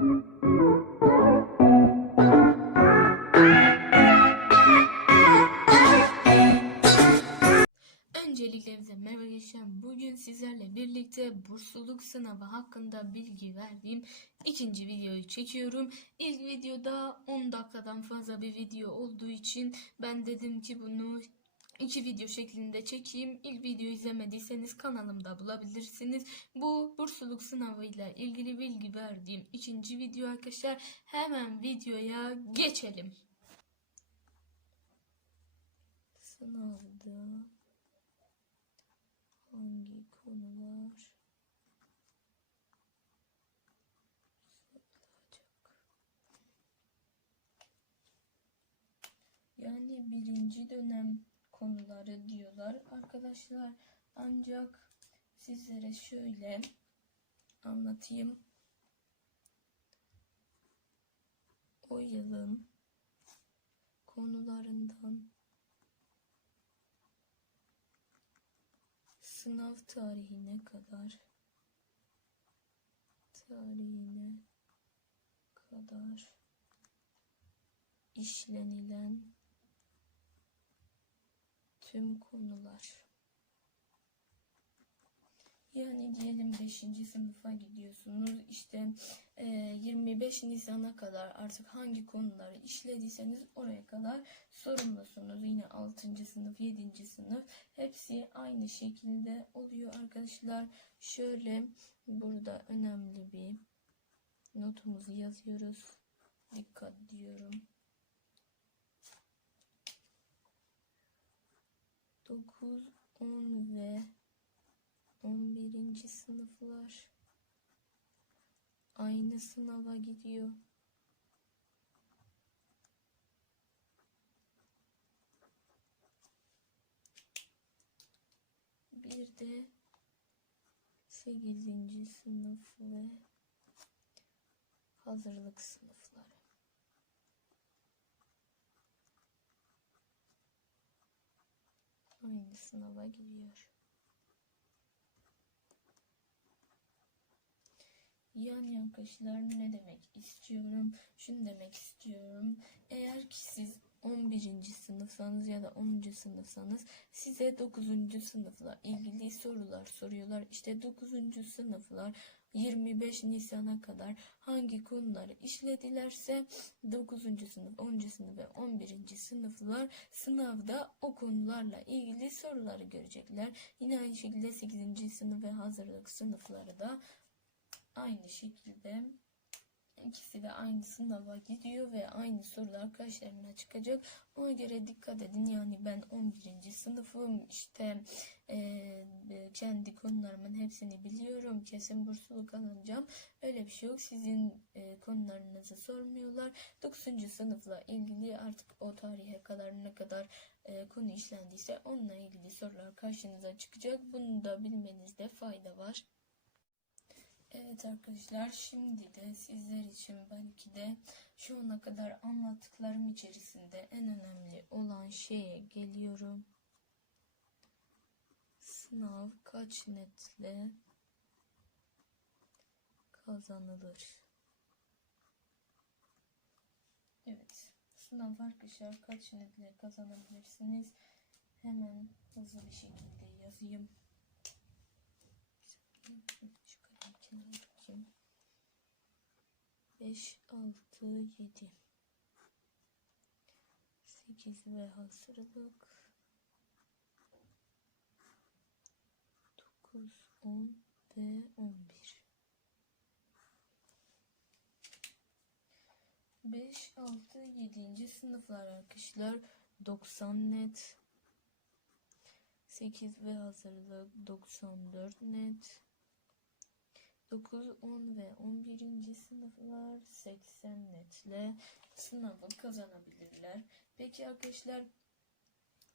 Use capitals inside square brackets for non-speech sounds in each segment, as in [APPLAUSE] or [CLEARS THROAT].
Öncelikle merhaba geçen bugün sizlerle birlikte bursluluk sınavı hakkında bilgi verdiğim ikinci videoyu çekiyorum. İlk videoda 10 dakikadan fazla bir video olduğu için ben dedim ki bunu iki video şeklinde çekeyim. İlk videoyu izlemediyseniz kanalımda bulabilirsiniz. Bu bursluluk sınavıyla ilgili bilgi verdiğim ikinci video arkadaşlar. Hemen videoya geçelim. Sınavda hangi konular? Yani birinci dönem konuları diyorlar arkadaşlar. Ancak sizlere şöyle anlatayım. O yılın konularından sınav tarihine kadar tarihine kadar işlenilen tüm konular. Yani diyelim 5. sınıfa gidiyorsunuz işte e, 25 Nisan'a kadar artık hangi konuları işlediyseniz oraya kadar sorumlusunuz. Yine 6. sınıf, 7. sınıf hepsi aynı şekilde oluyor arkadaşlar. Şöyle burada önemli bir notumuzu yazıyoruz. Dikkat diyorum. 9, 10 ve 11. sınıflar aynı sınava gidiyor. Bir de 8. sınıf ve hazırlık sınıfları. Aynı sınava gidiyor. Yani arkadaşlar ne demek istiyorum? Şunu demek istiyorum. Eğer ki siz 11. sınıfsanız ya da 10. sınıfsanız size 9. sınıfla ilgili sorular soruyorlar. İşte 9. sınıflar 25 Nisan'a kadar hangi konuları işledilerse 9. sınıf, 10. sınıf ve 11. sınıflar sınavda o konularla ilgili soruları görecekler. Yine aynı şekilde 8. sınıf ve hazırlık sınıfları da aynı şekilde ikisi de aynı sınava gidiyor ve aynı sorular karşılarına çıkacak. Ona göre dikkat edin. Yani ben 11. sınıfım işte e, kendi konularımın hepsini biliyorum. Kesin bursluluk alacağım. Öyle bir şey yok. Sizin e, konularınızı sormuyorlar. 9. sınıfla ilgili artık o tarihe kadar ne kadar e, konu işlendiyse onunla ilgili sorular karşınıza çıkacak. Bunu da bilmenizde fayda var. Evet arkadaşlar şimdi de sizler için belki de şu ana kadar anlattıklarım içerisinde en önemli olan şeye geliyorum. Sınav kaç netle kazanılır? Evet sınav arkadaşlar kaç netle kazanabilirsiniz? Hemen hızlı bir şekilde yazayım. 5, 6, 7 8 ve hazırlık. 9, 10 ve 11 5, 6, 7. sınıflar arkadaşlar. 90 net. 8 ve hazırlık 94 net 9, 10 ve 11. sınıflar 80 netle sınavı kazanabilirler. Peki arkadaşlar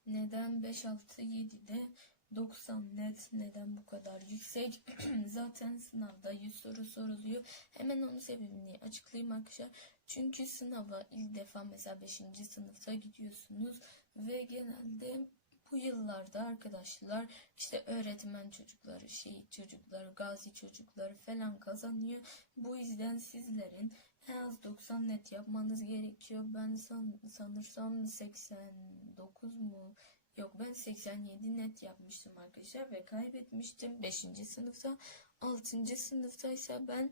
neden 5, 6, 7'de 90 net neden bu kadar yüksek? [CLEARS THROAT] Zaten sınavda 100 soru soruluyor. Hemen onun sebebini açıklayayım arkadaşlar. Çünkü sınava ilk defa mesela 5. sınıfta gidiyorsunuz ve genelde Bu yıllarda arkadaşlar işte öğretmen çocukları, şehit çocukları, gazi çocukları falan kazanıyor. Bu yüzden sizlerin en az 90 net yapmanız gerekiyor. Ben san, sanırsam 89 mu? Yok ben 87 net yapmıştım arkadaşlar ve kaybetmiştim 5. sınıfta. 6. sınıfta ise ben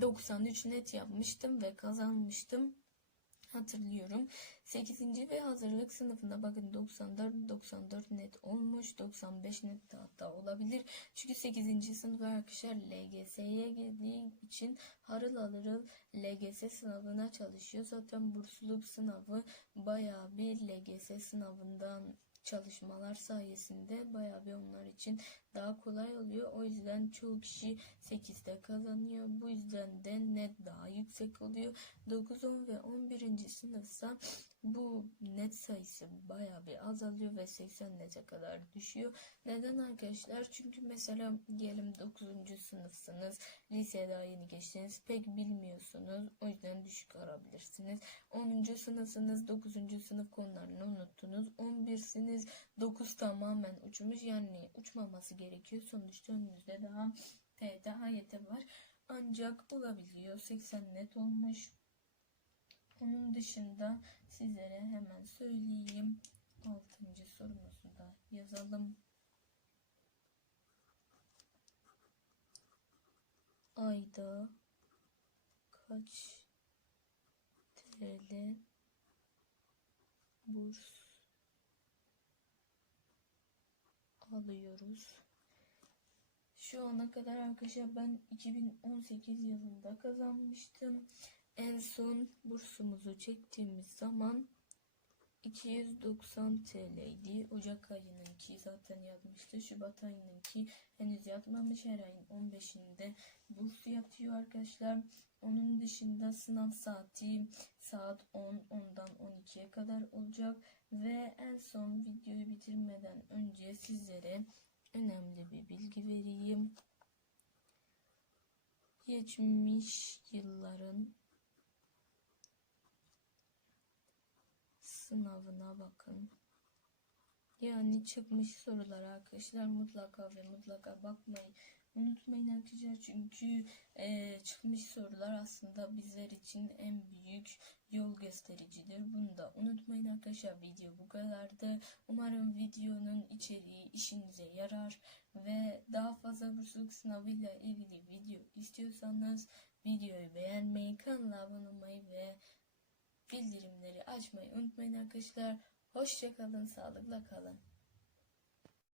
93 net yapmıştım ve kazanmıştım. Hatırlıyorum. 8. ve hazırlık sınıfında bakın 94 94 net olmuş. 95 net de hatta olabilir. Çünkü 8. sınıf arkadaşlar LGS'ye girdiği için harıl harıl LGS sınavına çalışıyor. Zaten bursluluk sınavı bayağı bir LGS sınavından çalışmalar sayesinde bayağı bir onlar için daha kolay oluyor. O yüzden çoğu kişi 8'de kazanıyor. Bu yüzden de net daha yüksek oluyor. 9, 10 ve 11. sınıfsa bu net sayısı bayağı bir azalıyor ve 80 nete kadar düşüyor. Neden arkadaşlar? Çünkü mesela diyelim 9. sınıfsınız. Liseye daha yeni geçtiniz. Pek bilmiyorsunuz. O yüzden düşük alabilirsiniz. 10. sınıfsınız. 9. sınıf konularını unuttunuz. 11'siniz. 9 tamamen uçmuş. Yani uçmaması gerekiyor. Sonuçta önünüzde daha TET, AYT var. Ancak olabiliyor. 80 net olmuş. Onun dışında sizlere hemen söyleyeyim. Altıncı sorumuzu da yazalım. Ayda kaç TL burs alıyoruz? Şu ana kadar arkadaşlar ben 2018 yılında kazanmıştım. En son bursumuzu çektiğimiz zaman 290 TL'ydi. Ocak ayınınki zaten yatmıştı. Şubat ayınınki henüz yatmamış. Her ayın 15'inde burs yatıyor arkadaşlar. Onun dışında sınav saati saat 10, 10'dan 12'ye kadar olacak. Ve en son videoyu bitirmeden önce sizlere önemli bir bilgi vereyim. Geçmiş yılların sınavına bakın. Yani çıkmış sorular arkadaşlar mutlaka ve mutlaka bakmayı unutmayın arkadaşlar çünkü e, çıkmış sorular aslında bizler için en büyük yol göstericidir. Bunu da unutmayın arkadaşlar video bu kadardı. Umarım videonun içeriği işinize yarar ve daha fazla bursluluk sınavıyla ilgili video istiyorsanız videoyu beğenmeyi, kanala abone olmayı ve bildirimleri açmayı unutmayın arkadaşlar. Hoşçakalın, sağlıkla kalın.